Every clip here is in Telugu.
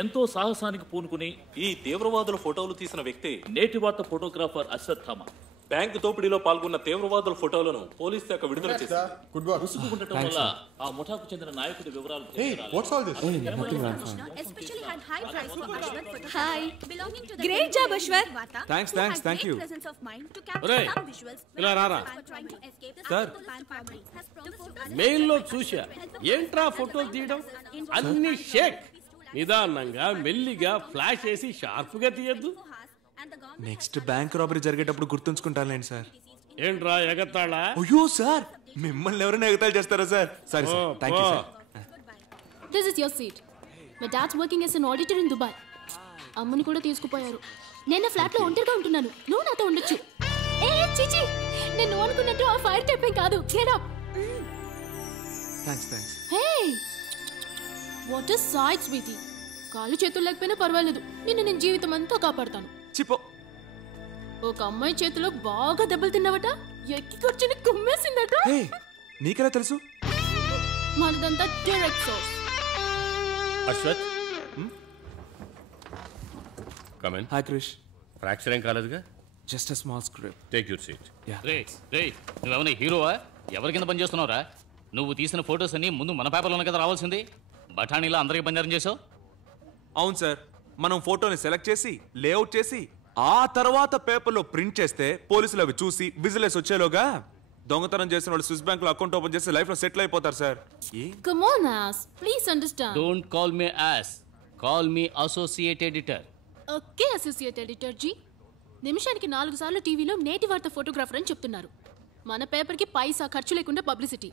ఎంతో సాహసానికి పూనుకుని ఈ తీవ్రవాదుల ఫోటోలు తీసిన వ్యక్తి నేటి వార్త ఫోటోగ్రాఫర్ అశ్వత్ థామా. బ్యాంకు దోపిడీలో పాల్గొన్న తీవ్రవాదుల ఫోటోలను పోలీసు శాఖ విడుదల చేసింది. ముసుగు ఉండటం వల్ల ఆ ముఠాకు చెందిన నాయకుడి వివరాలు great job Ashwath. Thank you. ఇలా రారా సార్. మెయిల్ లో చూసా ఏంట్రా ఫోటోలు తీయడం అన్ని షేక్. నిదానంగా మెల్లిగా ఫ్లాష్ వేసి షార్ప్ గా తీయద్దు. నెక్స్ట్ బ్యాంక్ రాబరీ జరిగేటప్పుడు గుర్తుంచుకుంటానులేండి సార్. ఏంట్రా ఎగతాళా? అయ్యో సార్, మిమ్మల్ని ఎవరైనా ఎగతాళి చేస్తారా sir? Sorry sir. Thank you sir. This is your seat. My dad's working as an auditor in Dubai. అమ్మని కూడా తీసుకుపోయారు. నేను ఫ్లాట్ లో ఒంటరిగా ఉంటున్నాను. నువ్వు నాతో ఉండొచ్చు. ఏ చిచి, నేను అనుకున్నట్టు ఆ ఫైర్ టైపింగ్ కాదు. Get up. Thanks. Hey, what is side sweetie. కాళ్ళు చేతులు లేకపోయినా పర్వాలేదు, నిన్ను నేను జీవితం అంతా కాపాడుతాను. చిపో. ఒక అమ్మాయి చేతిలో బాగా దెబ్బలు తిన్నావట, ఎక్కి కూర్చొని కుమ్మేసిందట. నీకెలా తెలుసు? మనదంతా direct source. Ashwath, come in. Hi Krish. Fracture ఏం కాలేదుగా? Just a small scrap. Take your seat. రే నువ్వేమన్నా హీరోవా? ఎవరి కింద పని చేస్తున్నావురా? నువ్వు తీసిన ఫొటోస్ అన్ని ముందు మన పేపర్లోనే కదా రావాల్సింది. బఠానీలో అందరికీ బంజారం చేసావు. అవును సార్, మనం ఫోటోని సెలెక్ట్ చేసి లేఅవుట్ చేసి ఆ తర్వాత పేపర్లో ప్రింట్ చేస్తే పోలీసులు అవి చూసి విజిలెస్ వచ్చేలోగా దొంగతనం చేసిన వాళ్ళు స్విస్ బ్యాంక్ లో అకౌంట్ ఓపెన్ చేసి లైఫ్ లో సెటిల్ అయిపోతారు sir. Come on ass, please understand. Don't call me ass. Call me associate editor. Okay associate editor ji. నిమిషానికి 4 సార్లు టీవీలో నేటి వార్త ఫోటోగ్రాఫర్ అని చెప్తున్నారు. మన పేపర్కి పైసా ఖర్చు లేకుండా పబ్లిసిటీ.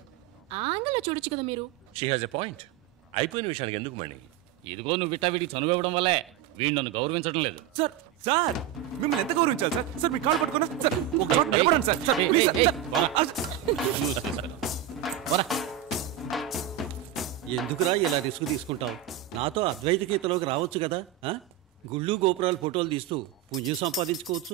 ఆ యాంగిల్లో చూడొచ్చు కదా మీరు. She has a point. అయిపోయిన విషయానికి ఎందుకు మణి? ఇదిగో నువ్వు విట్టా వీడికి చనువివ్వడం వల్లే వీడు నన్ను గౌరవించడం లేదు. సార్ సార్, మిమ్మల్ని ఎంత గౌరవించాలి సార్? సార్ మీ కాల్ పట్టుకున్నా సార్, ఒక చోట నిలబడండి సార్. Sir please sir. ఎందుకురా ఇలా రిస్క్ తీసుకుంటావు? నాతో అద్వైత గీతలోకి రావచ్చు కదా. గుళ్ళు గోపురాలు ఫోటోలు తీస్తూ పుణ్యం సంపాదించుకోవచ్చు.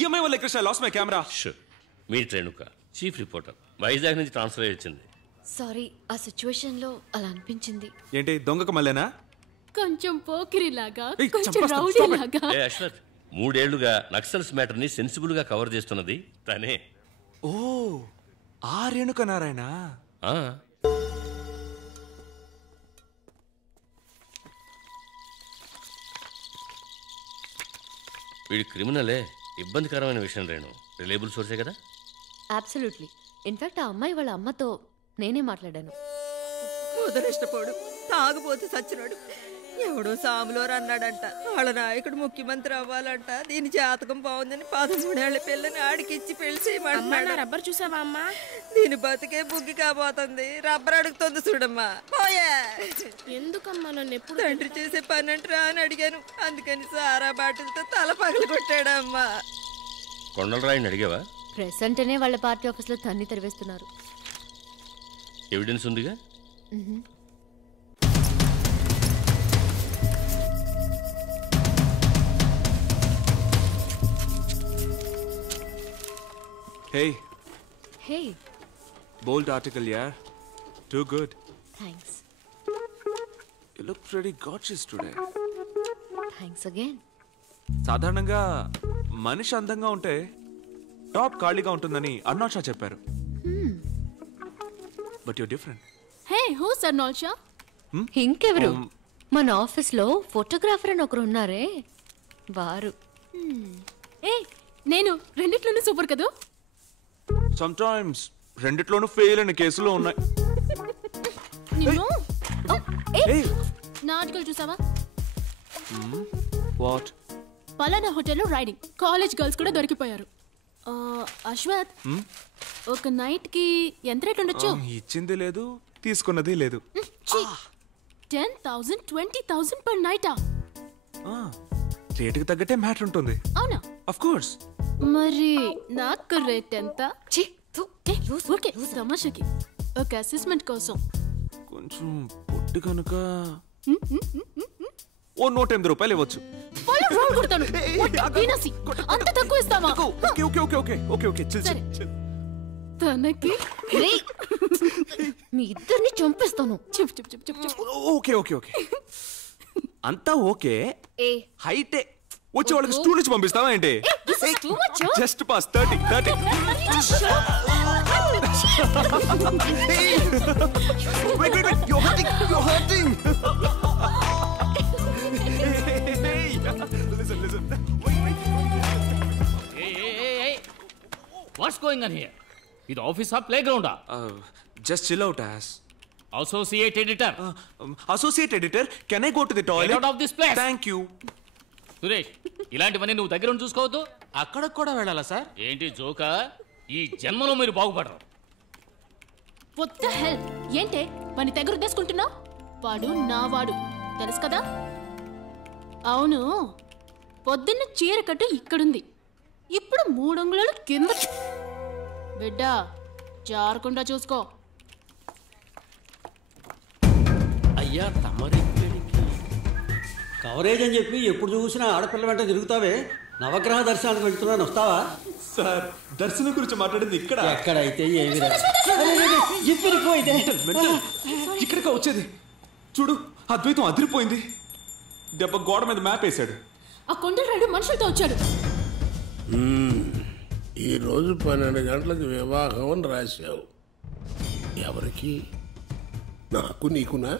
ఈఎంఐ వల్ల Krishna lost my camera. Me Renuka chief reporter Vizag నుంచి ట్రాన్స్ఫర్ అయ్యి వచ్చింది. సారీ, ఆ సిచ్యువేషన్ లో అలా అనిపించింది. ఏంటి దొంగక మళ్ళేనా? కొంచెం పోకిరిలాగా, కొంచెం రౌడీ లాగా. అశ్వత్, 3 ఏళ్లుగా నక్సల్స్ మ్యాటర్ ని సెన్సిబుల్ గా కవర్ చేస్తున్నది తనే. ఓ, ఆ రేణుక నారాయణ. వీడి క్రిమినలే. ఇబ్బందికరమైన విషయం రేణు. రిలయబుల్ సోర్సే కదా? అబ్సల్యూట్లీ. ఇన్ఫాక్ట్ ఆ అమ్మాయి వాళ్ళ అమ్మతో నేనే మాట్లాడాను. ముదరిష్టపోడు, తాగుబోతు సచ్చినాడు. ఎవడో సాములోరు అన్నాడంట వాళ్ళ నాయకుడు ముఖ్యమంత్రి అవ్వాలంట. దీని జాతకం బాగుందని 13 ఏళ్ల పిల్లని ఆడికిచ్చి పెళ్లి చేయమంటున్నాడు. రబ్బర్ చూసావా అమ్మా? దీని బతికే బుగ్గి కాబోతుంది. రబ్బర్ అడుగుతుంది చూడమ్మా. పోయా, ఎందుకమ్మా నన్ను ఎప్పుడు తండ్రి చేసే పని అంటరా అని అడిగాను. అందుకని సారా బాటిల్తో తల పగలు కొట్టాడమ్మా. కొండలరాయిని అడిగావా? ప్రెసెంట్ అనే వాళ్ళ పార్టీ ఆఫీస్ లో తన్ని తరివేస్తున్నారు. ఎవిడెన్స్ ఉందిగా? Hey. Hey. Bold article, yeah. Too good. Thanks. You look pretty gorgeous today. Thanks again. సాధారణంగా మనిషి అందంగా ఉంటే టాప్ ఖాళీగా ఉంటుందని అర్నాల్ షా చెప్పారు. But you different. Hey, who's Arnal Shah? ఇంకెవరు? మన ఆఫీస్ లో ఫోటోగ్రాఫర్ అని ఒకరు ఉన్నారే, వారు. ఏ, నేను రెండిట్లోనూ సూపర్ కదా. సమ్టైమ్స్ రెండిట్లోనూ ఫెయిల్ అయిన కేసులు ఉన్నాయి. నా ఆర్టికల్ చూసావా? వాట్? పలానా హోటల్లో రైడింగ్, కాలేజ్ గర్ల్స్ కూడా దొరికిపోయారు. అశ్వత్, ఒక నైట్ కి ఎంత రేట్ ఉండొచ్చు? ఇచ్చింది లేదు, తీసుకున్నది లేదు. 10,000 20,000 పర్ నైటా? రేటుకి తగ్గట్టే మ్యాటర్ ఉంటుంది. అవునా? Of course. మరి నాకు రేట్ ఎంత? ఓకే, తమాషకి ఒక అసెస్మెంట్ కోసం కొంచెం పొట్టి కనుక ఓ 180 రూపాయలు ఇవ్వచ్చు. పళ్ళు రోల్ కొడతాను. వీనసి, అంత తక్కువ ఇస్తావా? Okay okay okay okay okay okay chill సరే. చిల్ తనకి రేయ్, మీ ఇద్దరిని చంపేస్తాను. చెప్పు చెప్పు చెప్పు చెప్పు చెప్పు. ఓకే ఓకే ఓకే అంతా ఓకే. ఏ హైటే వచ్చే వాళ్ళకి స్టూల్ నుంచి పంపిస్తావా ఏంటి? this is too much. Just pass 30 30. Wait, you're hurting. Listen. What's going on here? ఇది ఆఫీసా ప్లే గ్రౌండా? Just chill out, ass. Associate editor, Associate editor, can I go to the toilet? Get out of this place. Thank you. Suresh, ఇలాంటివన్నీ నువ్వు దగ్గర ఉండి చూసుకోవద్దు. అక్కడ కూడా వెళ్ళాలా సార్? ఏంటి జోకా? ఈ జన్మలో మీరు బాగుపడరు. What the hell? ఏంటే పని దగ్గర తీసుకుంటున్నావు? వాడు నా వాడు తెలుసు కదా. అవును, పొద్దున్న చీర కట్టు ఇక్కడుంది, ఇప్పుడు 3 అంగుళాలు కింద. బిడ్డ జారకుండా చూసుకో. అయ్యా తమరి కవరేజ్ అని చెప్పి ఎప్పుడు చూసినా ఆడపిల్ల వెంట తిరుగుతావే. నవగ్రహ దర్శనానికి వెళ్తున్నాను, వస్తావా? సార్, దర్శనం గురించి మాట్లాడింది ఇక్కడ. ఎక్కడైతే ఏమి ఇక్కడికి వచ్చేది చూడు. అద్వైతం అదిరిపోయింది. దెబ్బ గోడ మీద మ్యాప్ వేశాడు. ఆ కొండలరాయుడు మనుషులతో వచ్చాడు. ఈరోజు 12 గంటలకు వివాహం అని రాశావు. ఎవరికి? నాకు నీకునా?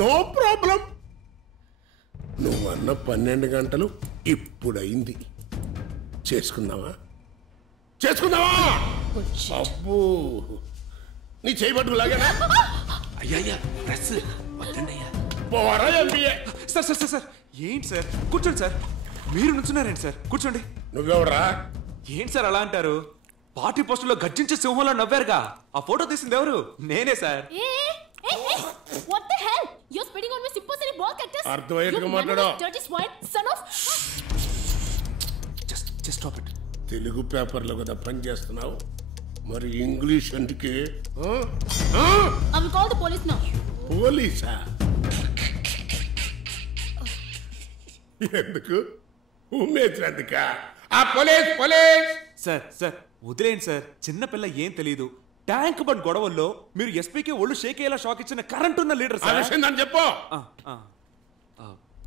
No problem. నువ్వన్న 12 గంటలు ఇప్పుడైంది. చేసుకుందామా? అబ్బో, నీ చేయబట్టు లాగేనా? అయ్యా ప్రెస్ వద్దండి అయ్యా. పోరా ఎంబీఏ. సార్ ఏంటి సార్? కూర్చోండి సార్. మీరు నుంచున్నారేంటి సార్? కూర్చోండి. నువ్వెవరా? ఏంటి సార్ అలా అంటారు? పార్టీ పోస్టులో గర్జించే సింహంలో నవ్వారుగా, ఆ ఫోటో తీసింది ఎవరు? నేనే sir. What the hell? You're spitting on me supposedly ball cactus. అర్థమయ్యేట్టుగా మాట్లాడు. Dirty swine, son of. Just stop it. Telugu పేపర్లో కదా పని చేస్తున్నావు, మరి ఇంగ్లీష్ అందుకే? I will call the police now. పోలీసా? ఎందుకు? ఉమ్మేసినందుక? ఆ పోలీస్ సార్ వదిలేండి సార్. చిన్నపిల్ల ఏం తెలియదు. ట్యాంక్ బండ్ గొడవల్లో మీరు ఎస్పీకి ఒళ్ళు షేక్ అయ్యేలా షాక్ ఇచ్చిన కరెంట్ ఉన్న లీడర్ సార్. చెప్పు.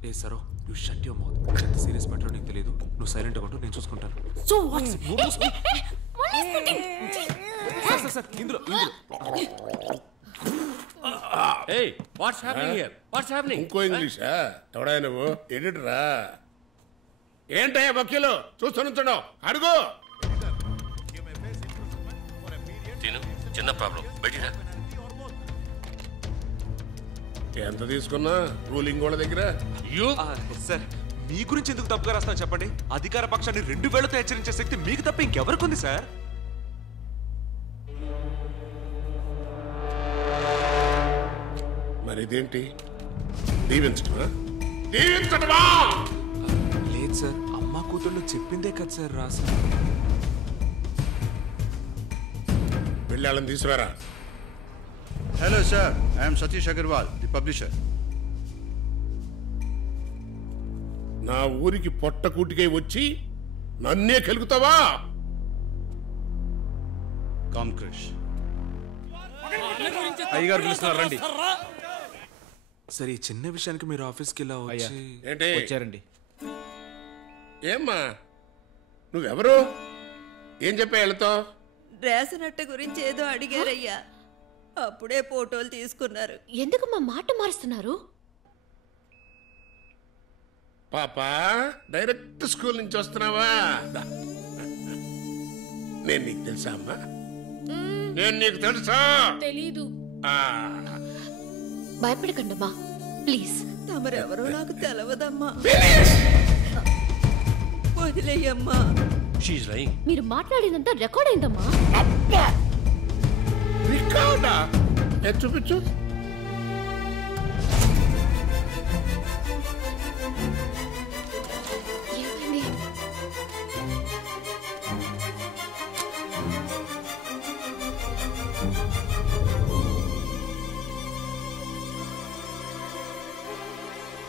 ఏ సరో, యు షట్ యువర్ మౌత్. ఎంత సీరియస్ మ్యాటర్ నీకు తెలియదు. నువ్వు సైలెంట్ గా ఉండు, నేను చూసుకుంటాను. So what? సార్ ఇందులో Hey, what's happening here? What's happening? ఇంకో ఇంగ్లీషా? ఎవడా నువ్వు? ఎడిటరా? ఏంటయ్యా వకీలు చూస్తుండో అడుగు. చిన్న ప్రాబ్లం. బయటిరా. ఎంత తీసుకున్నా రూలింగ్ వాళ్ళ దగ్గర? సార్, మీ గురించి ఎందుకు తప్పుగా రాస్తాను చెప్పండి? అధికార పక్షాన్ని 2 వేళ్లతో హెచ్చరించే శక్తి మీకు తప్ప ఇంకెవరికి ఉంది సార్? మరి ఇదేంటి? దీవించటమా? లేదు సార్, అమ్మ కూతుళ్ళు చెప్పిందే కదా సార్ రాసా. వెళ్ళాలని తీసుకురా. Hello sir, I am Satish Agarwal, the publisher. నా ఊరికి పొట్ట కూటికై వచ్చి నన్నే కలుగుతావా? Come Krish. అయ్యగారు పిలుస్తున్నారు, రండి. సరే, ఈ చిన్న విషయానికి మీరు ఆఫీస్కి ఇలా వచ్చి ఏంటి వచ్చారండి? ఏమ్మా నువ్వెవరు? ఏం చెప్పా వెళ్తావు? రేషన్ అట్ట గురించి ఏదో అడిగారయ్యా, అప్పుడే ఫోటోలు తీసుకున్నారు. ఎందుకు మా మాట మారుస్తున్నారు? పాపా, డైరెక్ట్ స్కూల్ నుంచి వస్తున్నావా? నేను నీకు తెలుసా అమ్మా? నేను నీకు తెలుసా? తెలీదు. భయపడకండమ్మా, ప్లీజ్. తమరెవరో నాకు తెలవదమ్మా, వదిలేయమ్మా. మీరు మాట్లాడినంత రికార్డ్ అయిందమ్మా. రికార్డా? చూపించు.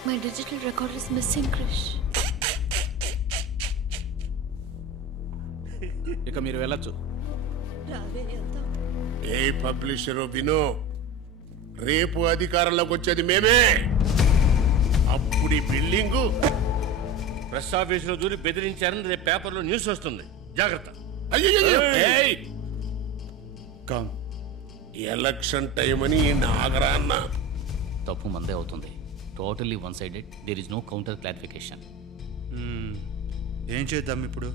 My digital recorder is missing, Krish. ఇక మీరు వెళ్ళొచ్చు. ఏ పబ్లిషరు వినో, రేపు అధికారంలోకి వచ్చేది మేమే. అప్పుడు ఈ బిల్డింగు ప్రెస్ ఆఫీసులో దూరి బెదిరించారని రేపు పేపర్లో న్యూస్ వస్తుంది. జాగ్రత్త. ఎలక్షన్ టైం అని నాగరా అన్న. తప్పు మందే అవుతుంది. Totally one sided. There is no counter clarification. ఏం చేద్దాం ఇప్పుడు?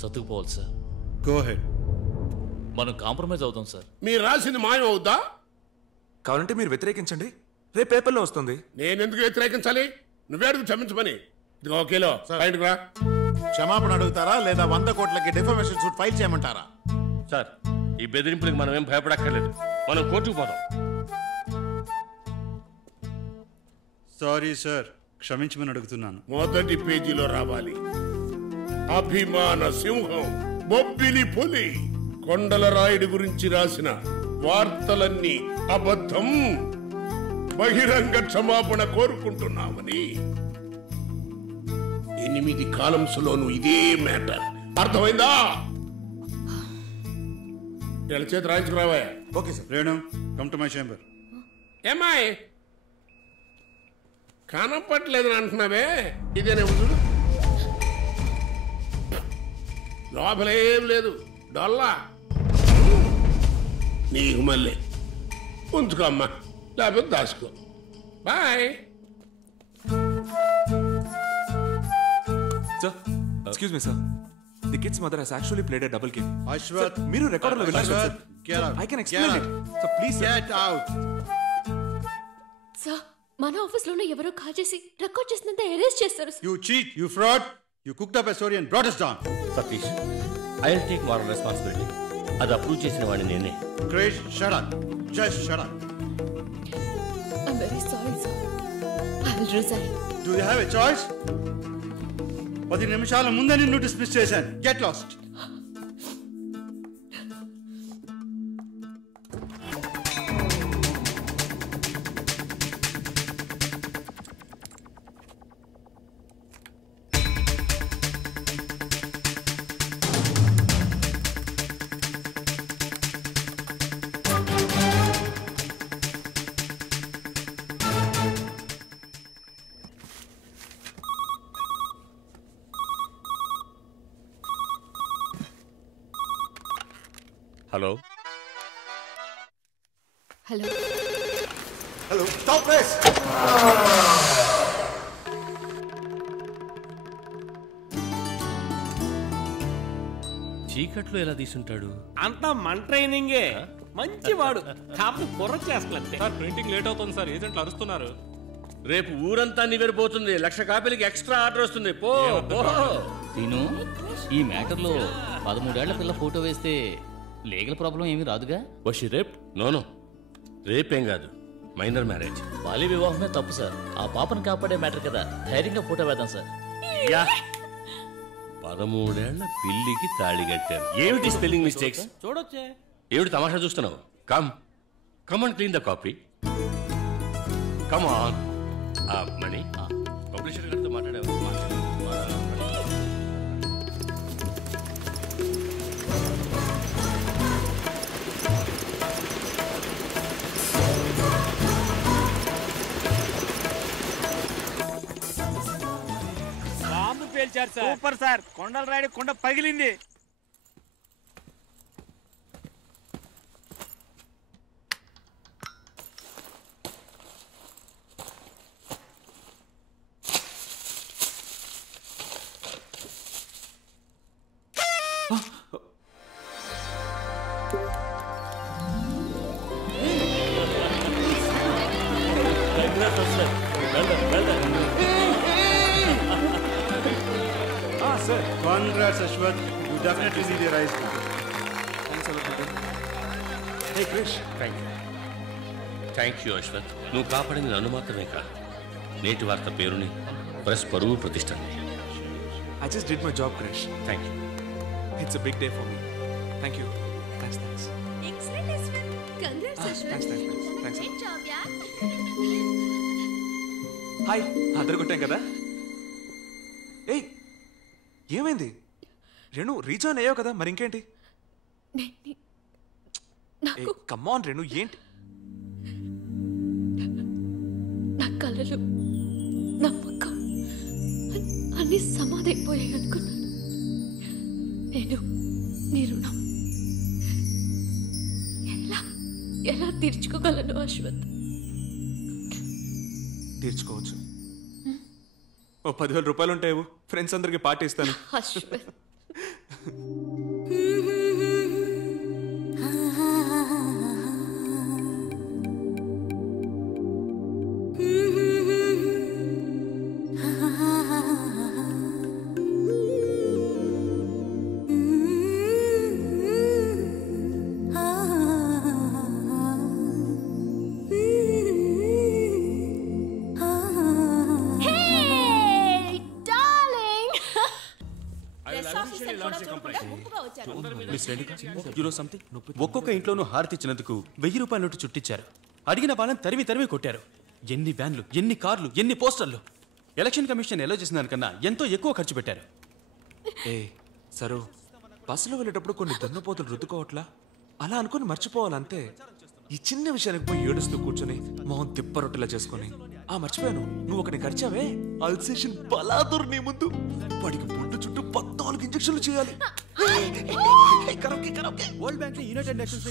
సర్దుకుపోవాలి సార్. Go ahead. మనం కాంప్రమైజ్ అవుతాం సార్. మీరు రాసింది మాయం అవుద్దా? కావాలంటే మీరు వ్యతిరేకించండి, రేపు పేపర్లో వస్తుంది. నేనెందుకు వ్యతిరేకించాలి? నువ్వేడుకు క్షమించమని. ఇదిగో ఓకేలో బయటకు రా. క్షమాపణ అడుగుతారా లేదా 100 కోట్లకి డిఫమేషన్ సూట్ ఫైల్ చేయమంటారా? సార్, ఈ బెదిరింపులకు మనం ఏం భయపడక్కర్లేదు. మనం కోర్టుకు పోదాం. సారీ సార్, క్షమించమని అడుగుతున్నాను. మొదటి పేజీలో రావాలి. అభిమాన సింహం బొబ్బిలి పులి కొండల రాయుడి గురించి రాసిన వార్తలన్నీ అబద్ధం, బహిరంగ క్షమాపణ కోరుకుంటున్నామని. 8 కాలమ్స్లోనూ ఇదే మ్యాటర్. అర్థమైందా? ఇలా చేతి రాయించుకురావా? Okay sir. Renu, come to my chamber. ఏమాయ్ కనపట్లేదని అంటున్నావే, ఇదేనే చూడు. లోపలేం లేదు, డొల్లా. నీకు మళ్ళీ ఉంచుకో అమ్మా, లేకపోతే దాచుకో. Bye. Sir, excuse me sir. The kid's mother has actually played a double game. Ashwath, మీరు రికార్డులో విన్నారు sir. get out. I can explain it. So please get out. Sir, మన ఆఫీస్లోనే ఎవరో కాల్ చేసి రికార్డ్ చేసినంత ఎరేజ్ చేస్తారు. You cheat, you fraud. You cooked up a story and brought us down. Satish, I will take moral responsibility. అది అప్రూవ్ చేసిన వాడిని నేనే. Krish, shut up. Just shut up. I'm very sorry, sir. I will resign. Do you have a choice? 10 నిమిషాల ముందే నిన్ను డిస్మిస్ చేశాను. Get lost. Hello. Hello. Hello. Stop this. చీకట్లో ఎలా తీసుంటాడు? అంతా మన ట్రైనింగే. మంచివాడు, కాపు కుర్ర చేస్తాంటే. సార్, ప్రింటింగ్ లేట్ అవుతుంది సార్, ఏజెంట్లు అరుస్తున్నారు. రేపు ఊరంతా నివేరిపోతుంది. 1,00,000 కాపీలకి ఎక్స్ట్రా ఆర్డర్ వస్తుంది. పో పో. నేను ఈ మ్యాటర్లో 13 ఏళ్ల పిల్ల ఫోటో వేస్తే లీగల్ ప్రాబ్లం ఏమీ రాదుగా? వషి రేప్? నోను, రేపేం కాదు, మైనర్ మ్యారేజ్. బాల్య వివాహమే తప్పు సార్. ఆ పాపను కాపాడే మ్యాటర్ కదా, ధైర్యంగా ఫోటో వేద్దాం సార్. 13 ఏళ్ల పిల్లికి తాళి కట్టారు. ఏమిటి స్పెల్లింగ్ మిస్టేక్స్? చూడొచ్చే. ఏమిటి తమాషా చూస్తున్నావు? Come and clean the copy. Come on. Mani, publisher గారితో మాట్లాడావు? బాంబు పేల్చారు sir. Super sir. Kondala Rayudu కొండ పగిలింది. Sir, congrats, Ashwath. You definitely need a rise now. Thanks a lot. Hey, Krish. Thank you Ashwath. నువ్వు కాపాడింది నన్ను మాత్రమే కాదు, నేటి వార్త పేరుని, ప్రెస్ పరువు ప్రతిష్టని. I just did my job, Krish. Thank you. It's a big day for me. Thank you. Thanks. Excellent, Ashwin. Congrats, Ashwin. Thanks. Great job, yeah. Hi, అందరు కొట్టాం కదా? ఏయ్, ఏమైంది రేణు? రీజాయిన్ అయ్యావు కదా, మరి ఇంకేంటి? కమాన్ రేణు, ఏంటి? నా కళలు, నమ్మకం అన్ని సమాధైపోయాయి అనుకున్నాను. నేను నీ రుణం ఎలా తీర్చుకోగలను అశ్వత్? తీర్చుకోవచ్చు. ఓ 10,000 రూపాయలు ఉంటాయి, ఫ్రెండ్స్ అందరికి పార్టీ ఇస్తాను. అశ్వత్ ఒక్కొక్క ఇంట్లోనూ హారతి ఇచ్చినందుకు 1000 రూపాయల నోటు చుట్టించారు. అడిగిన వాళ్ళని తరిమి తరిమి కొట్టారు. ఎన్ని వ్యాన్లు, ఎన్ని కార్లు, ఎన్ని పోస్టర్లు. ఎలక్షన్ కమిషన్ ఎలా చేసిన దానికన్నా ఎంతో ఎక్కువ ఖర్చు పెట్టారు. సరు బస్సులో వెళ్ళేటప్పుడు కొన్ని దున్నపోతులు రుద్దుకోవట్లా, అలా అనుకుని మర్చిపోవాలంతే. ఈ చిన్న విషయానికి పోయి ఏడుస్తూ కూర్చొని మొహం తిప్పరొట్టెలా చేసుకుని మర్చిపోయాను, నువ్వు ఒకటి ఖర్చావే, అల్సేషన్ బలాదురు నీ ముందు. వాడికి బొడ్డు చుట్టూ 14 ఇంజక్షన్లు చేయాలి. వరల్డ్ బ్యాంక్ యునైటెడ్ నేషన్స్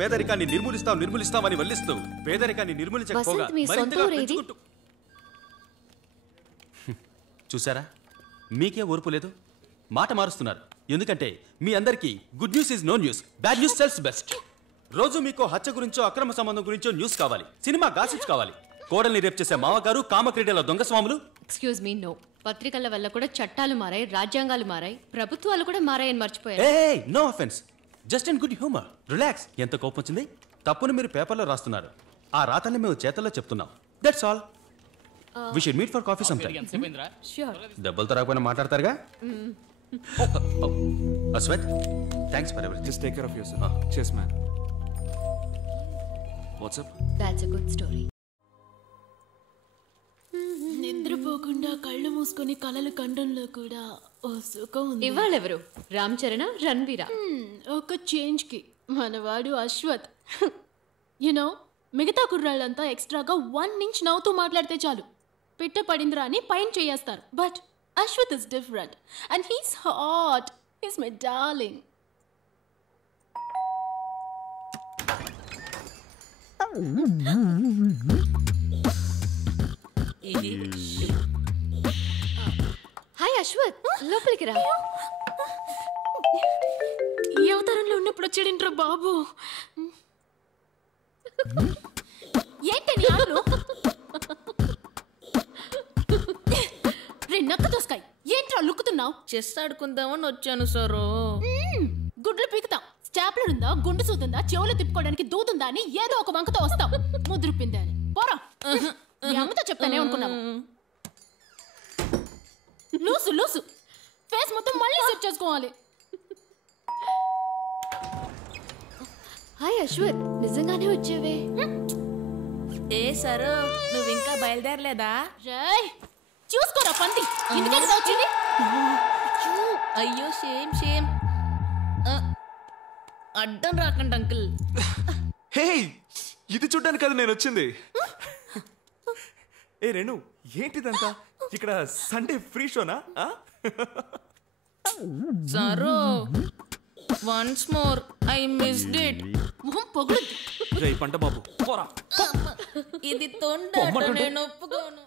పేదరికాన్ని నిర్మూలిస్తామని వల్లిస్తూ పేదరికాన్ని నిర్మూలించకపోగా చూసారా, మీకే ఓర్పు లేదు. మాట మారుస్తున్నారు. ఎందుకంటే మీ అందరికీ good news is no news, bad news sells best. రోజు మీకు హత్య గురించో అక్రమ సంబంధం గురించో న్యూస్ కావాలి, సినిమా గాసిప్స్ కావాలి. కోడల్ని రేప్ చేసే మావగారు, కామక్రీడల దొంగ స్వాములు. Excuse me, no. పత్రికల వల్ల కూడా చట్టాలు మారాయి, రాజ్యాంగాలు మారాయి, ప్రభుత్వాలు కూడా మారాయని మర్చిపోయారు. No offence, just in good humour. Relax. ఎంత కోపం వచ్చింది? తప్పును మీరు పేపర్లో రాస్తున్నారు, ఆ రాతల్ని మేము చేతల్లో చెప్తున్నాం. That's all. We should meet for coffee some time. Sure. డబ్బులతో రాకపోయినా మాట్లాడతారుగా. Ashwath, thanks for everything. Just take care of yourself. Chess man. What's up? That's a good story. నిద్రపోకుండా కళ్ళు మూసుకొని కలలు కండంలో కూడా ఓ సుఖం ఉంది. ఇవాళెవరు? రామ్ చరణ్, రణబీరా? ఒక చేంజ్కి మనవాడు అశ్వత్. యునో, మిగతా కుర్రాళ్ళంతా ఎక్స్ట్రాగా 1 ఇంచ్ నవ్వుతూ మాట్లాడితే చాలు, పిట్ట పడిందిరా అని పైన చేయేస్తారు. But Ashwath is different and he's hot. He's my darling. Hi Ashwath, లోపలికి రా. ఈ అవతారంలో ఉన్నప్పుడు వచ్చాడంట్రా బాబు. ఏంటని ఆటలు? నక్క దోసకాయ్, ఏంట్రా లుక్కుతున్నావు? చెస్ ఆడుకుందామని వచ్చాను సారు. గుడ్లు పీకుతాం. స్టాప్లర్ ఉందా, గుండు సూతుందా, చెవులు తిప్పుకోవడానికి దూదుందా అని ఏదో ఒక వంకతో వస్తాం. ముద్రుపిందా అని పోరా. మీ అమ్మతో చెప్తానే అనుకున్నావు. లూసు లూసు ఫేస్ మొత్తం మళ్ళీ సెట్ చేసుకోవాలి. హాయ్ అశ్వత్, నిజంగానే వచ్చేవే. ఏ సరు, నువ్వు ఇంకా బయలుదేరలేదా? రేయ్ చూసుకోరా పంది, ఎందుకంటే వచ్చింది. అయ్యో షేమ్ షేమ్. అడ్డం రాకండి అంకుల్. హే, ఇది చూడ్డానికి కదా నేను వచ్చింది. ఏ రేణు, ఏంటిదంతా? ఇక్కడ సండే ఫ్రీ షోనా? Sir, once more I missed it. మొహం పొగుడు. రే పంట బాబు పోరా. ఇది తొండ, నేను ఒప్పుకోను.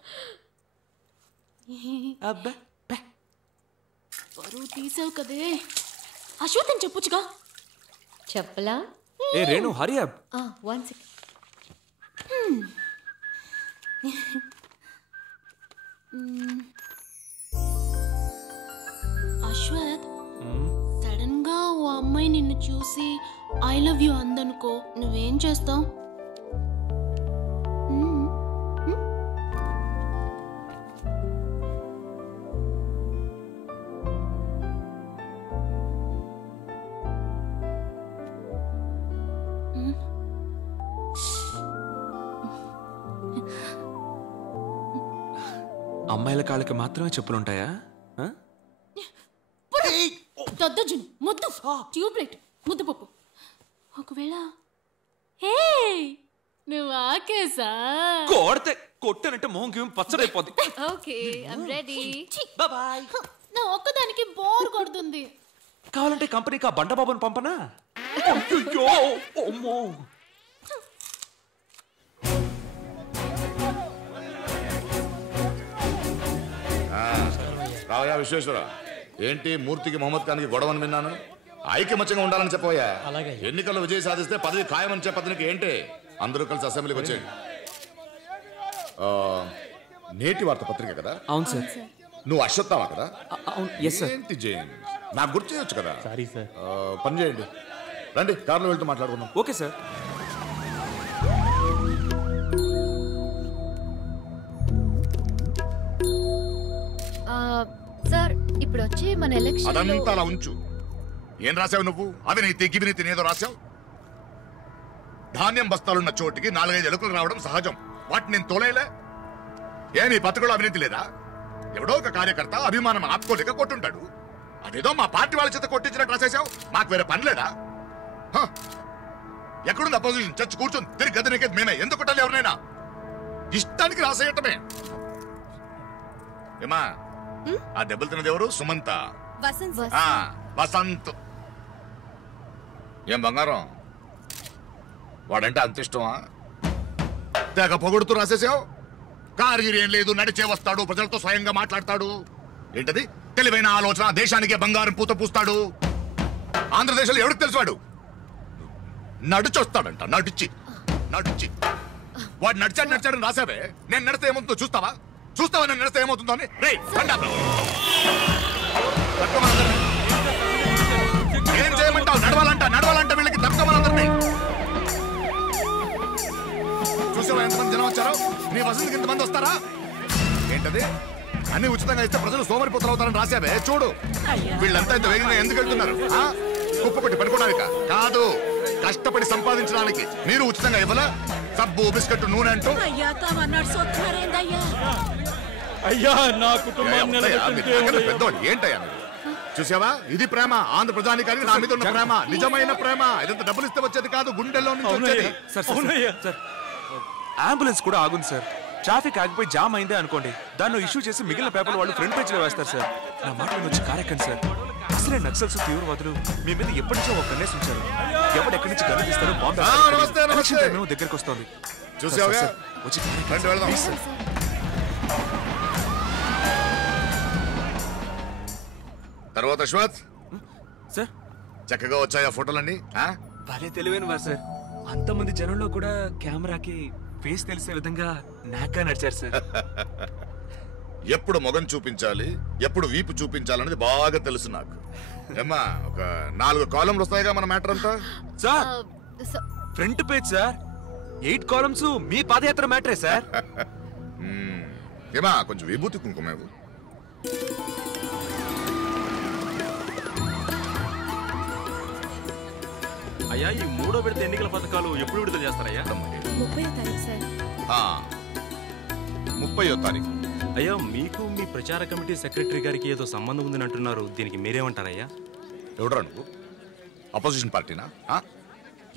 అబ్బా పరువు తీసావు కదే. అశ్వత్ అని చెప్పొచ్చుగా. చెప్పలా? ఏ Renu, hurry up. 1 second. Ashwath, sudden గా ఓ అమ్మాయి నిన్ను చూసి ఐ లవ్ యూ అందనుకో, నువ్వేం చేస్తావు? అమ్మాయిల కాళ్ళకి మాత్రమే చెప్పులుంటాయా? దద్దోజును ముద్దు ట్యూబ్లైట్ ముద్దపప్పు. ఒకవేళ హే నువ్వు ఆకేసా కొడితే కొట్టానంటే మొహం గిమ్ పచ్చడైపోద్ది. Okay I'm ready. బాయ్. నా ఒక్కదానికి బోర్ కొడుతుంది. కావాలంటే కంపెనీకి ఆ బండబాబుని పంపనా? అయ్యో అమ్మో. రావయ్యా విశ్వేశ్వర, ఏంటి మూర్తికి మొహమ్మద్ ఖాన్కి గొడవని విన్నాను. ఐకమత్యంగా ఉండాలని చెప్పవయ్యా. ఎన్నికల్లో విజయం సాధిస్తే పదవి ఖాయమని చెప్పడానికి ఏంటి? అందరూ కలిసి అసెంబ్లీకి వచ్చేయండి. నేటి వార్త పత్రిక కదా? అవును సార్. నువ్వు అశ్వత్థామా కదా? ఏంటి జైన్, నాకు గుర్తు చేయొచ్చు కదా? Sorry sir. పని చేయండి, రండి కార్లో వెళ్తూ మాట్లాడుకుందాం. Okay sir. సార్ ఇప్పుడు వచ్చి మన ఎలక్షన్ అదంతా అలా ఉంచు. ఏం రాసావు నువ్వు? అవినీతి గివినీతి ఏదో రాసావు. ధాన్యం బస్తాలున్న చోటికి 4-5 ఎలుకలు రావడం సహజం. వాటిని నేను తోలేలే. ఏమి పత్రికలో అవినీతి లేదా? ఎవడో ఒక కార్యకర్త అభిమానం ఆపుకోలేక కొట్టుంటాడు. అదేదో మా పార్టీ వాళ్ళ చేత కొట్టించినట్టు రాసేసావు. మాకు వేరే పని లేదా? ఎక్కడుంది అపోజిషన్? చచ్చి కూర్చొని తిరిగి గది నీకేది మేమే. ఎందుకు కొట్టాలి ఎవరినైనా? ఇష్టానికి రాసేయటమే. ఏమా ఆ దెబ్బలు తిన్నది ఎవరు? సుమంత. వసంత్. ఏం బంగారం, వాడంటే అంత ఇష్టమా? తెగ పొగుడుతూ రాసేసావు. కార్గిరి ఏం లేదు, నడిచే వస్తాడు, ప్రజలతో స్వయంగా మాట్లాడతాడు. ఏంటది? తెలివైన ఆలోచన, దేశానికే బంగారం పూత పూస్తాడు. ఆంధ్రదేశంలో ఎవరికి తెలుసు వాడు? నడిచొస్తాడంట. నడిచి వాడు నడిచాడని రాసావే. నేను నడిస్తే ఏమవుతుందో చూస్తావా? నేను నడిస్తే ఏమవుతుందో అని. ఏం చేయమంటావు? నడవాలంట వీళ్ళకి. తప్పమనందరినీ చూసావా ఎంతమంది జనం వచ్చారో? నీ వసతికి ఇంతమంది వస్తారా? ఏంటది? అన్ని ఉచితంగా ఇస్తే ప్రజలు సోమరిపోతులు అవుతారని రాసావే. చూడు వీళ్ళంతా ఇంత వేగంగా ఎందుకు వెళ్తున్నారు? కుప్పు కొట్టి పడుకోవడానికి కాదు, కష్టపడి సంపాదించడానికి. మీరు ఉచితంగా ఇవ్వలా? సబ్బు, బిస్కెట్, నూనె అంటూ. అయ్యా నా కుటుంబాన్ని పెద్దవాడు ఏంటయ్యా? చూసావా, ఇది ప్రేమ. ఆంధ్ర ప్రజానికానికి నా మీద ఉన్న ప్రేమ, నిజమైన ప్రేమ. ఇదంతా డబ్బులు ఇస్తే వచ్చేది కాదు, గుండెల్లో నుంచి వచ్చేది. సార్ అంబులెన్స్ కూడా ఆగుంది సార్. ట్రాఫిక్ ఆగిపోయి జామ్ అయిందే అనుకోండి, దాన్ని ఇష్యూ చేసి మిగిలిన పేపర్ వాళ్ళు ఫ్రంట్ పేజ్ లో వేస్తారు సార్. నా మాట వచ్చి కారెక్కండి సార్. అసలే నక్సల్స్, తీవ్రవాదులు మీ మీద ఎప్పటి నుంచో ఒక కన్నేసి ఉంచారు. ఎవడెక్కడి నుంచి గర్విస్తారు? బాంబే దగ్గరకు వస్తుంది. చూసావా, వచ్చి వెళ్దాం. తర్వాత అశ్వత్ సార్, చక్కగా వచ్చాయా ఫోటోలన్నీ? భలే తెలివైన వారు సార్. అంతమంది జనంలో కూడా కెమెరాకి ఫేస్ తెలిసే విధంగా నాకా నడిచారు సార్. ఎప్పుడు మొగం చూపించాలి, ఎప్పుడు వీపు చూపించాలనేది బాగా తెలుసు నాకు. ఏమ్మా, ఒక 4 కాలంలు వస్తాయిగా మన మ్యాటర్ అంతా. Sir front page sir, 8 columns మీ పాదయాత్ర మ్యాటరే సార్. ఏమా కొంచెం విభూతి కుంకుమ. అయ్యా ఈ 3వ విడత ఎన్నికల పథకాలు ఎప్పుడు విడుదల చేస్తారయ్యా? 30వ తారీఖు సార్. 30వ తారీఖు. అయ్యా మీకు మీ ప్రచార కమిటీ సెక్రటరీ గారికి ఏదో సంబంధం ఉందని అంటున్నారు. దీనికి మీరేమంటారయ్యా? ఎవడరా నువ్వు? అపోజిషన్ పార్టీనా?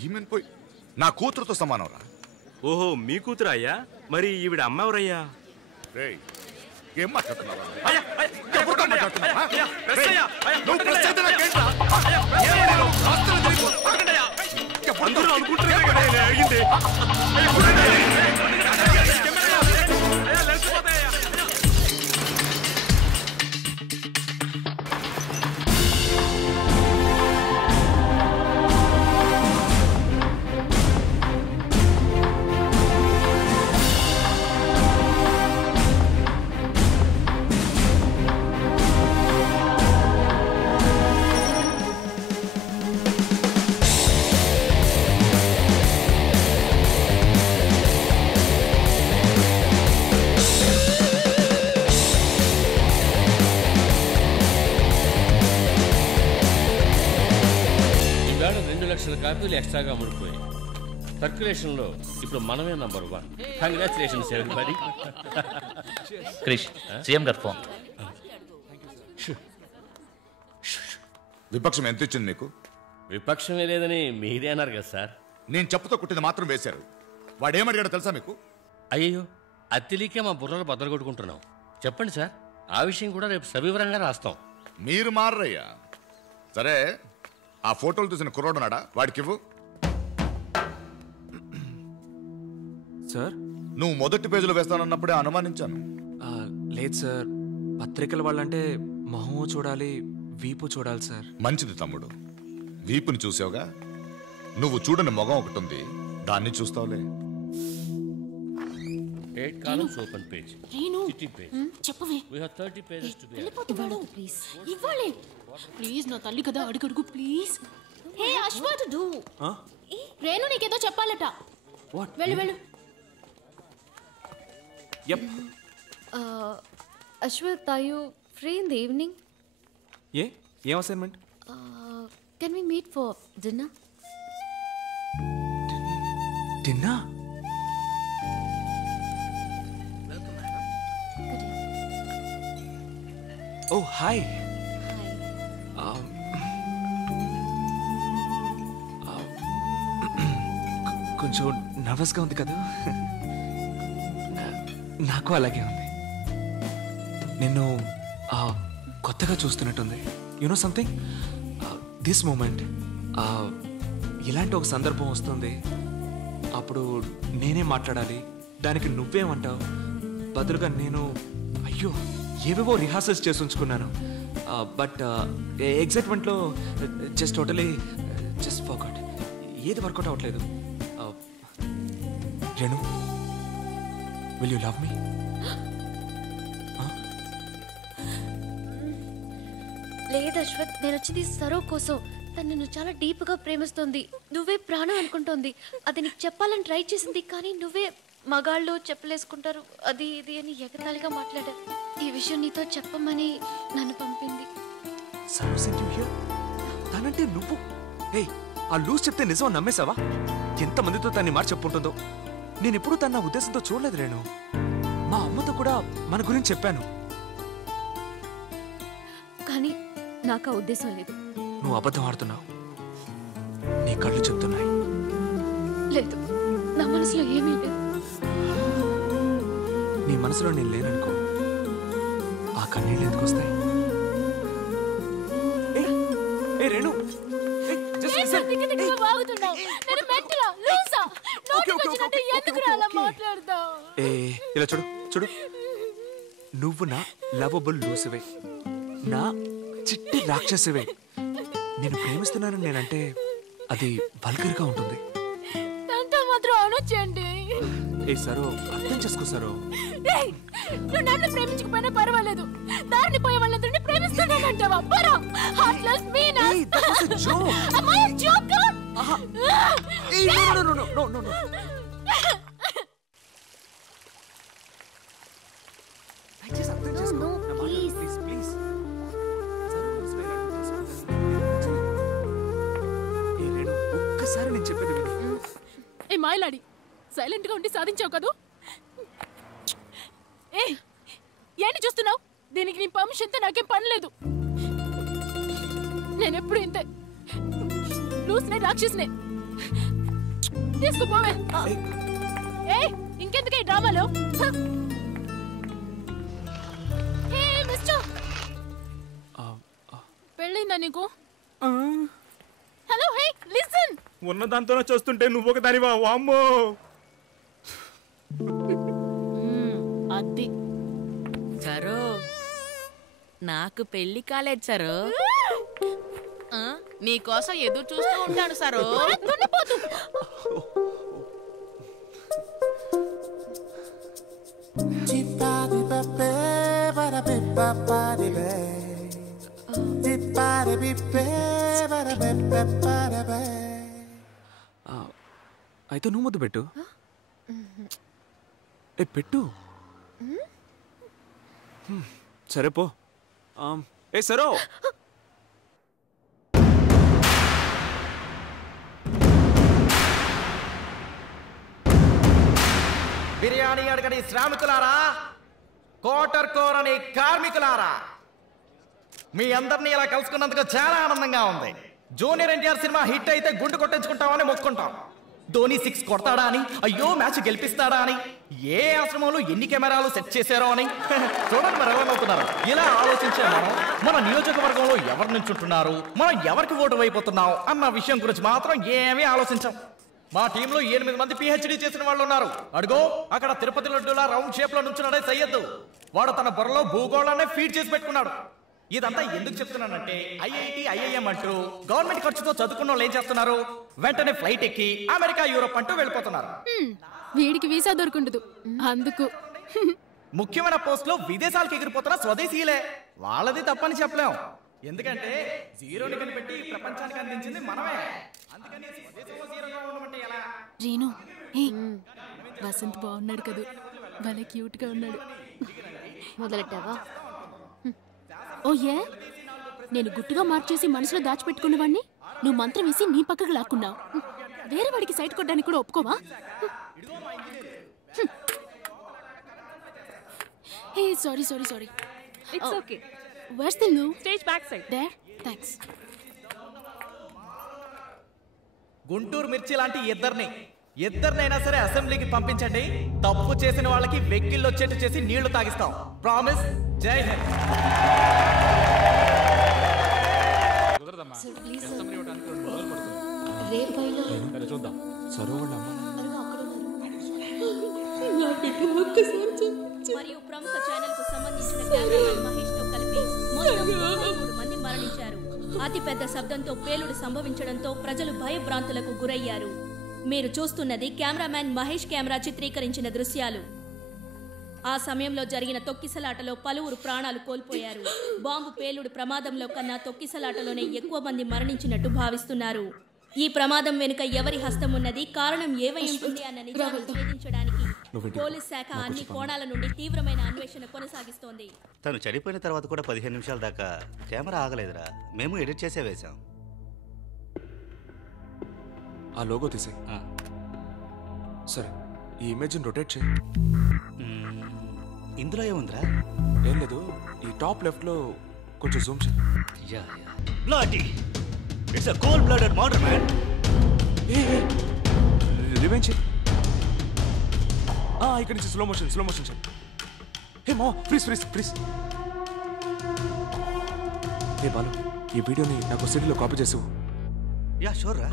ఈమెన్ పోయి నా కూతురుతో సమానం రా. ఓహో మీ కూతురు అయ్యా? మరి ఈవిడ అమ్మ ఎవరయ్యా? ఏం మాట్లాడుతున్నావు? కాపీలు ఎక్స్ట్రాగా అమ్ముడిపోయాయి. సర్క్యులేషన్లో ఇప్పుడు మనమే number 1. Congratulations everybody. Krish, CM గారు ఫోన్. విపక్షం ఎంత ఇచ్చింది మీకు? విపక్షమే లేదని మీరే అన్నారు కదా సార్. నేను చెప్పుతో కుట్టింది మాత్రం వేశారు. వాడేమడిగాడో తెలుసా మీకు? అయ్యో, అది తెలియకే మా బుర్రలు బద్దలు కొట్టుకుంటున్నాం. చెప్పండి సార్, ఆ విషయం కూడా రేపు సవివరంగా రాస్తాం. మీరు మారయ్యా. సరే, ఆ ఫోటోలు చూసిన కుర్రోడున్నాడా? వాడికివ్వు. సార్, నువ్వు మొదటి పేజీలో వేస్తానన్నప్పుడే అనుమానించాను. లేదు సార్, పత్రికల వాళ్ళంటే మొహం చూడాలి, వీపు చూడాలి సార్. మంచిది తమ్ముడు, వీపుని చూసావుగా. నువ్వు చూడని మొగం ఒకటి ఉంది, దాన్ని చూస్తావులే. 8 columns open page. Reenu, City page. చెప్పవే. We have 30 pages to be. వెళ్ళిపోతున్నాడు. ప్లీజ్ ఇవ్వాలి. ప్లీజ్ నా తల్లి కదా, అడుగు please. Hey Ashwath, do. Renu నీకేదో చెప్పాలట. వెళ్ళు వెళ్ళు. Yup. Ashwath, are you free in the evening? ఏం assignment? Can we meet for dinner? Dinner? Oh hi. కొంచెం నర్వస్గా ఉంది కదా? నాకు అలాగే ఉంది. నిన్ను కొత్తగా చూస్తున్నట్టుంది. యునో సంథింగ్, దిస్ మూమెంట్, ఇలాంటి ఒక సందర్భం వస్తుంది, అప్పుడు నేనే మాట్లాడాలి, దానికి నువ్వేమంటావు? బదులుగా నేను అయ్యో ఏవేవో రిహార్సల్స్ చేసి ఉంచుకున్నాను. బట్ ఎగ్జైట్మెంట్లో జస్ట్ టోటలీ జస్ట్ ఫర్గాట్. ఏది వర్కౌట్ అవ్వట్లేదు. Renu, will you love me? లేదు అశ్వత్, నేను వచ్చింది సరో కోసం. తను నిన్ను చాలా డీప్గా ప్రేమిస్తుంది. నువ్వే ప్రాణం అనుకుంటోంది. అది నీకు చెప్పాలని ట్రై చేసింది, కానీ నువ్వే మగాళ్ళు చెప్పలేసుకుంటారు అది ఇది అని ఎగతాళిగా మాట్లాడారు. ఈ విషయం నీతో చెప్పమని నన్ను పంపింది. తనంటే నువ్వు? ఏయ్, ఆ లూజ్ చెప్తే నిజం నమ్మేశావా? ఎంతమందితో తన్ని మాట చెప్పుంటుందో. నేను ఎప్పుడు తన ఉద్దేశంతో చూడలేదు రేణు. మా అమ్మతో కూడా మన గురించి చెప్పాను, కానీ నాకు ఆ ఉద్దేశం లేదు. నువ్వు అబద్ధం ఆడుతున్నావు. నీ కళ్ళు చెప్తున్నాయి. లేదు, నా మనసులో ఏమీ లేదు. నీ మనసులో నేను లేననుకో, ఆ కన్నీళ్ళు ఎందుకు వస్తాయి? రేణు, ఇలా చూడు చూడు, నువ్వు నా లవబుల్ లూసివే, నా చిట్టి రాక్షసివే. నేను ప్రేమిస్తున్నానని నేనంటే అది వల్గర్గా ఉంటుంది. ఏ సరో, అర్థం చేసుకో సరో. నువ్వు నన్ను ప్రేమించకపోయినా పర్వాలేదు, దారిని పోయే వాళ్ళందరినీ ప్రేమిస్తున్నానంటావా? పరా heartless Meena. Am I a joker? No. అర్థం చేసుకో. ప్లీజ్. ఒక్కసారి నేను చెప్పేది విను. ఏ మాయలాడి, సైలెంట్ గా ఉండి సాధించావు కదూ? ఏ ఏంటి చూస్తున్నావు? దీనికి నీ పర్మిషన్తో నాకేం పని లేదు. నేనెప్పుడు ఇంతే, లూస్నే రాక్షసునే. తీసుకుపోవే. ఏ ఇంకెందుకే ఈ డ్రామాలో? ఏ మిస్టర్, పెళ్ళైందా నీకు? Hello, hey listen. ఉన్న దాంతోనే చూస్తుంటే నువ్వు ఒక దానివా? వామ్మో. అది సరో, నాకు పెళ్లి కాలేదు సరో. నీకోసం ఎదురు చూస్తూ ఉంటాను సరో. అయితే నువ్వు ముద్దు పెట్టు. ఏ పెట్టు. సరే పో. ఏ సరో, బిర్యానీ అడగని శ్రామికులారా, కోటర్ కోరని కార్మికులారా, మీ అందరినీ ఇలా కలుసుకున్నందుకు చాలా ఆనందంగా ఉంది. జూనియర్ ఎన్టీఆర్ సినిమా హిట్ అయితే గుండు కొట్టించుకుంటామని మొక్కుంటాం. ధోని 6 కొడతాడా అని, అయ్యో మ్యాచ్ గెలిపిస్తాడా అని, ఏ ఆశ్రమంలో ఎన్ని కెమెరాలు సెట్ చేశారో అని. చూడండి మరి ఎలా అవుతున్నారు. ఇలా ఆలోచించే మన నియోజకవర్గంలో ఎవరు నుంచుంటున్నారు, మనం ఎవరికి ఓటు అయిపోతున్నాం అన్న విషయం గురించి మాత్రం ఏమీ ఆలోచించాం. మా టీంలో 8 మంది PhD చేసిన వాళ్ళు ఉన్నారు. అడుగో అక్కడ తిరుపతి లడ్డూలా రౌండ్ షేప్ లో నుంచున్నాడే సయ్యద్దు. వాడు తన బుర్రలో భూగోళాన్ని ఫీడ్ చేసి పెట్టుకున్నాడు. ఇదంతా ఎందుకు చెప్తున్నానంటే IIT IIM అంటూ గవర్నమెంట్ ఖర్చుతో చదువుకున్న వాళ్ళు ఏం చేస్తున్నారు, వెంటనే ఫ్లైట్ ఎక్కి అమెరికా యూరోప్ అంటూ వెళ్ళిపోతున్నారు. వీడికి వీసా దొరుకుండదు అందుకు. ముఖ్యమైన పోస్టులో విదేశాలకు ఎగిరిపోతున్న స్వదేశీయులే. వాళ్ళది తప్పని చెప్పలేం. ఎందుకంటే జీరోని కనిపెట్టి ప్రపంచానికి అందించింది మనమే. అందుకని స్వదేశంలో జీరోగా ఉండమంటే ఎలా? రీను, వసంత్ బాగున్నాడు కదా, భలే క్యూట్ గా ఉన్నాడు. మొదలెట్టావా? ఓ ఏ, నేను గుట్టుగా మార్చేసి మనసులో దాచిపెట్టుకున్నవాడిని నువ్వు మంత్రం వేసి నీ పక్కకు లాక్కున్నావు. వేరే వాడికి సైట్ కొట్టడానికి కూడా ఒప్పుకోవా? Hey sorry. It's okay. Where's the loo? Stage back side. There? Thanks. Guntur మిర్చి లాంటి ఇద్దరినైనా సరే అసెంబ్లీకి పంపించండి. తప్పు చేసిన వాళ్ళకి వెక్కిళ్ళు వచ్చేట్టు చేసి నీళ్లు తాగిస్తాం. ప్రామిస్. జై హింద్. చూద్దాం. మరియు ప్రముఖ ఛానల్ కు సంబంధించిన కెమెరామెన్ మహేష్ తో కలిపి మొత్తం 33 మంది మరణించారు. అతిపెద్ద శబ్దంతో పేలుడు సంభవించడంతో ప్రజలు భయభ్రాంతులకు గురయ్యారు. మీరు చూస్తున్నది కెమెరామెన్ మహేష్ కెమెరా చిత్రీకరించిన దృశ్యాలు. ఆ సమయంలో జరిగిన తొక్కిసలాటలో పలువురు ప్రాణాలు కోల్పోయారు. బాంబు పేలుడు ప్రమాదంలో కన్నా తొక్కిసలాటలోనే ఎక్కువ మంది మరణించినట్టు భావిస్తున్నారు. ఈ ప్రమాదం వెనుక ఎవరి హస్తం ఉన్నది, కారణం ఏమై ఉంటుంది అన్న నిజాన్ని ఛేదించడానికి పోలీస్ శాఖ అన్ని కోణాల నుండి తీవ్రమైన అన్వేషణ కొనసాగిస్తోంది. తను చనిపోయిన తర్వాత కూడా 15 నిమిషాల దాకా కెమెరా ఆగలేదురా. మేము ఎడిట్ చేసే వేశాం. ఆ లోగో తీసే. సరే, ఈ ఇమేజ్ రొటేట్ చేయి. ఇందులో ఏముందిరా? ఏం లేదు, ఈ టాప్ లెఫ్ట్ లో కొంచెం జూమ్ చేయి. Bloody, it's a cold blooded murder man. Revenge చేయి. ఇక్కడ నుంచి స్లో మోషన్ చేయి. హే మో, ప్లీజ్. హే బాలు, ఈ వీడియోని నాకు సిటీలో కాపీ చేసావు. యా షూర్ రా.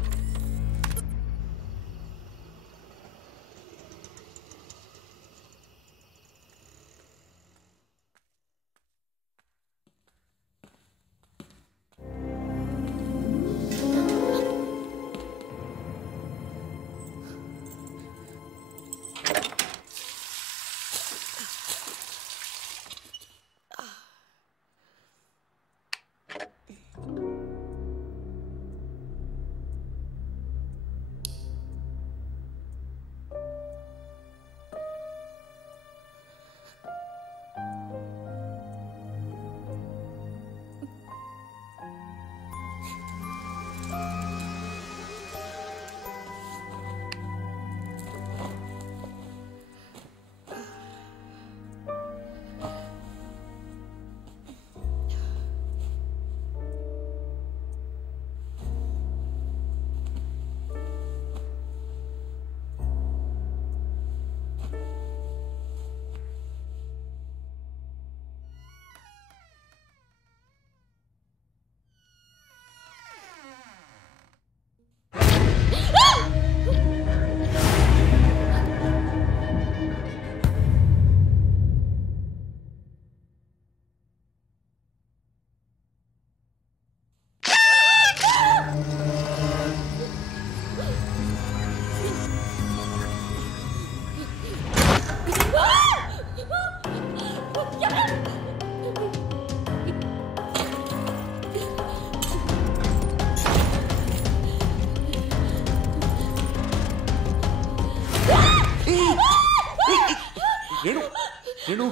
రేణు,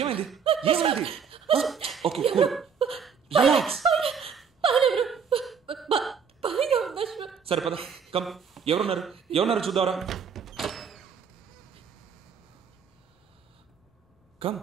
ఏమైంది? Okay, cool, relax. సరే పద, కమ్. ఎవరున్నారు చూద్దావరా. కమ్.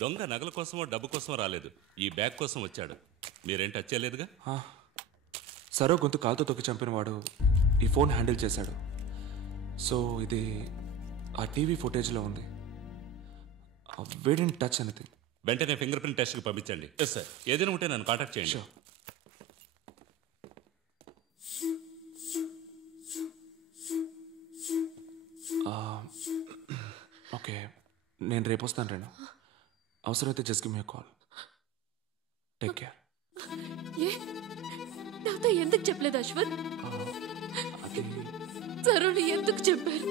దొంగ నగల కోసమో డబ్బు కోసమో రాలేదు, ఈ బ్యాగ్ కోసం వచ్చాడు. మీరేం టచ్ చేయలేదుగా? సరో గొంతు కాలుతో తొక్కి చంపిన వాడు ఈ ఫోన్ హ్యాండిల్ చేశాడు. సో ఇది ఆ టీవీ ఫుటేజ్లో ఉంది. We didn't touch anything. వెంటనే ఫింగర్ ప్రింట్ టెస్ట్కి పంపించండి. Yes sir. ఏదైనా ఉంటే నన్ను కాంటాక్ట్ చేయండి. ఓకే, నేను రేపు వస్తాను రేణు. అవసరమైతే just give me call. Take care. నాతో ఎందుకు చెప్పలేదు అశ్వత్? సరోని ఎందుకు చెప్పారు?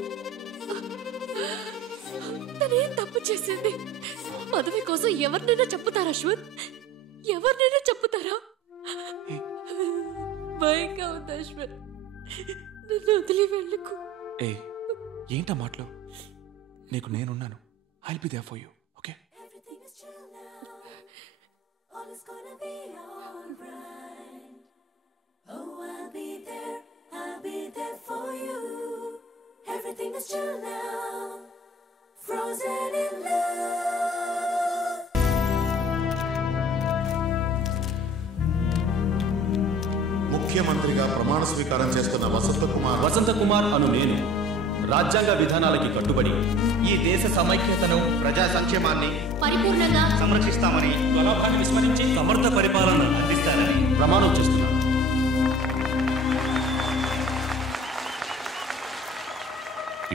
తనేం తప్పు చేసింది? పదవి కోసం ఎవరినైనా చెప్పుతారా అశ్వత్? ఎవరినైనా చెప్పుతారా? భయంగా ఉంది అశ్వత్, నన్ను వదిలి వెళ్ళకు. ఏ ఏంటా మాటలు? నీకు నేనున్నాను. I'll be there for you. Okay? Everything is chill now, frozen in love. ముఖ్యమంత్రిగా ప్రమాణ స్వీకారం చేస్తున్న వసంత కుమార్ అను నేను రాజ్యాంగ విధానాలకి కట్టుబడి ఈ దేశ సమైక్యతను, ప్రజా సంక్షేమాన్ని పరిపూర్ణంగా సంరక్షిస్తామని, స్వలాభాన్ని విస్మరించి సమర్థ పరిపాలన అందిస్తారని ప్రమాణం చేస్తున్నాను.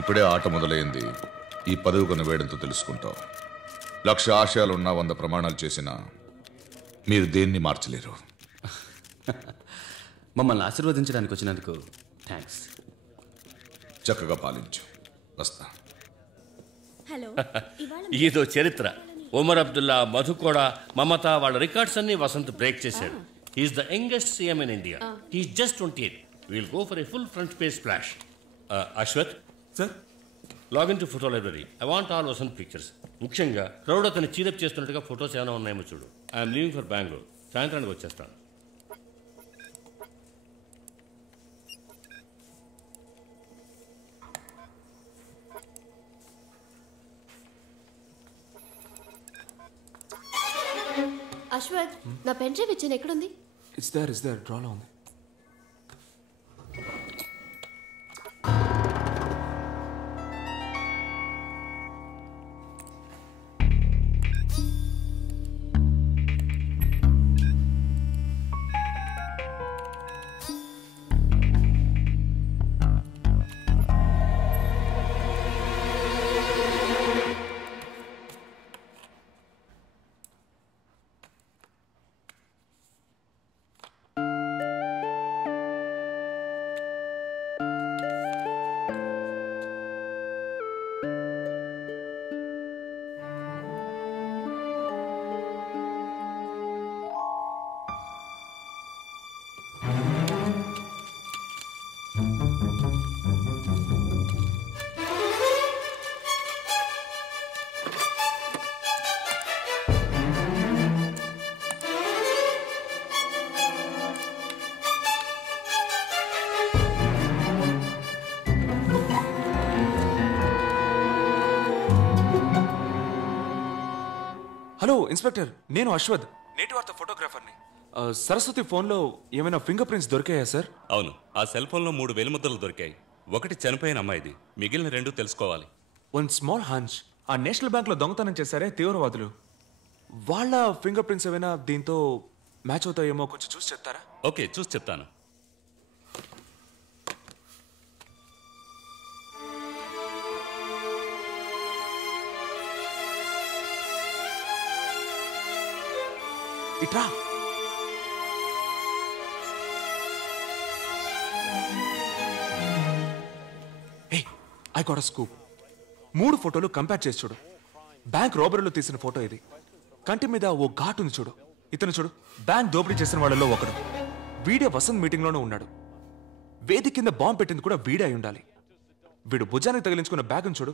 ఇప్పుడే ఆట మొదలైంది. ఈ పదవి కొన వేయడంతో తెలుసుకుంటాం. 1,00,000 ఆశయాలున్నా 100 ప్రమాణాలు చేసినా మీరు దేన్ని మార్చలేరు. మమ్మల్ని ఆశీర్వదించడానికి వచ్చినందుకు థ్యాంక్స్. చక్కగా పాలించు. వస్తా. హలో. ఇదో చరిత్ర. ఒమర్ అబ్దుల్లా, మధుకోడ, మమత వాళ్ళ రికార్డ్స్ అన్ని వసంత్ బ్రేక్ చేశాడు. He's the youngest CM in India. He's just 28. Will go for a full front page splash. Ashwath sir, login to photo library. I want all Vasant pictures. ముఖ్యంగా క్రౌడ్ అతను చీరప్ చేస్తున్నట్టుగా ఫొటోస్ ఏమైనా ఉన్నాయేమో చూడు. I'm leaving for Bengaluru. సాయంత్రానికి వచ్చేస్తాను. అశ్వత్, నా పెన్ డ్రైవ్ ఇచ్చాను, ఎక్కడుంది? ఇట్స్ దేర్ డ్రాలో ఉంది. హలో ఇన్స్పెక్టర్, నేను అశ్వత్, నేటి వార్త ఫోటోగ్రాఫర్ని. సరస్వతి ఫోన్లో ఏమైనా ఫింగర్ ప్రింట్స్ దొరికాయా సార్? అవును, ఆ సెల్ ఫోన్లో 3 వేలిముద్రలు దొరికాయి. ఒకటి చనిపోయిన అమ్మాయిది, మిగిలిన 2 తెలుసుకోవాలి. One small hunch. ఆ నేషనల్ బ్యాంక్లో దొంగతనం చేశారే తీవ్రవాదులు, వాళ్ళ ఫింగర్ ప్రింట్స్ ఏమైనా దీంతో మ్యాచ్ అవుతాయేమో కొంచెం చూసి చెప్తారా? ఓకే, చూసి చెప్తాను. ఇట్రా. I got a scoop. 3 ఫోటోలు కంపేర్ చేసి చూడు. బ్యాంక్ రాబరీలో తీసిన ఫోటో ఇది. కంటి మీద ఓ ఘాట్ ఉంది చూడు. ఇతను చూడు, బ్యాంక్ దోపిడీ చేసిన వాళ్ళలో ఒకడు. వీడే వసంత్ మీటింగ్లోనే ఉన్నాడు. వేది కింద బాంబు పెట్టింది కూడా వీడే అయి ఉండాలి. వీడు భుజానికి తగిలించుకున్న బ్యాగ్ చూడు.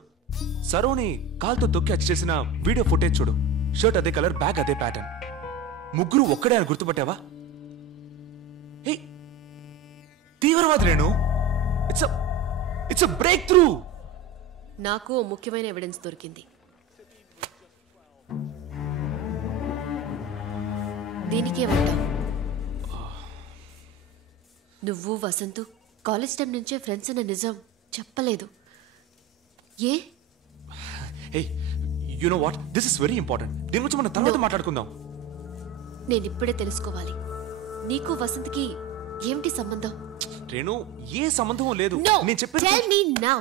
సరోని కాల్తో తొక్కి అచ్చి చేసిన వీడియో ఫుటేజ్ చూడు. షర్ట్ అదే కలర్, బ్యాగ్ అదే ప్యాటర్న్. ముగ్గురు ఒక్కడే అని గుర్తుపట్టావా? తీవ్రవాది Renu. It's a breakthrough. నాకు ముఖ్యమైన ఎవిడెన్స్ దొరికింది. దీనికేమంటావు? నువ్వు వసంతు కాలేజ్ టైం నుంచే ఫ్రెండ్స్ అన్న నిజం చెప్పలేదు. ఏ? You know what, this is very important. దీని గురించి మనం తర్వాత మాట్లాడుకుందాం. నేను ఇప్పుడే తెలుసుకోవాలి. నీకు వసంత్కి ఏమిటి సంబంధం? రేణు, ఏ సంబంధం లేదు. No, నేను చెప్పేది tell me now.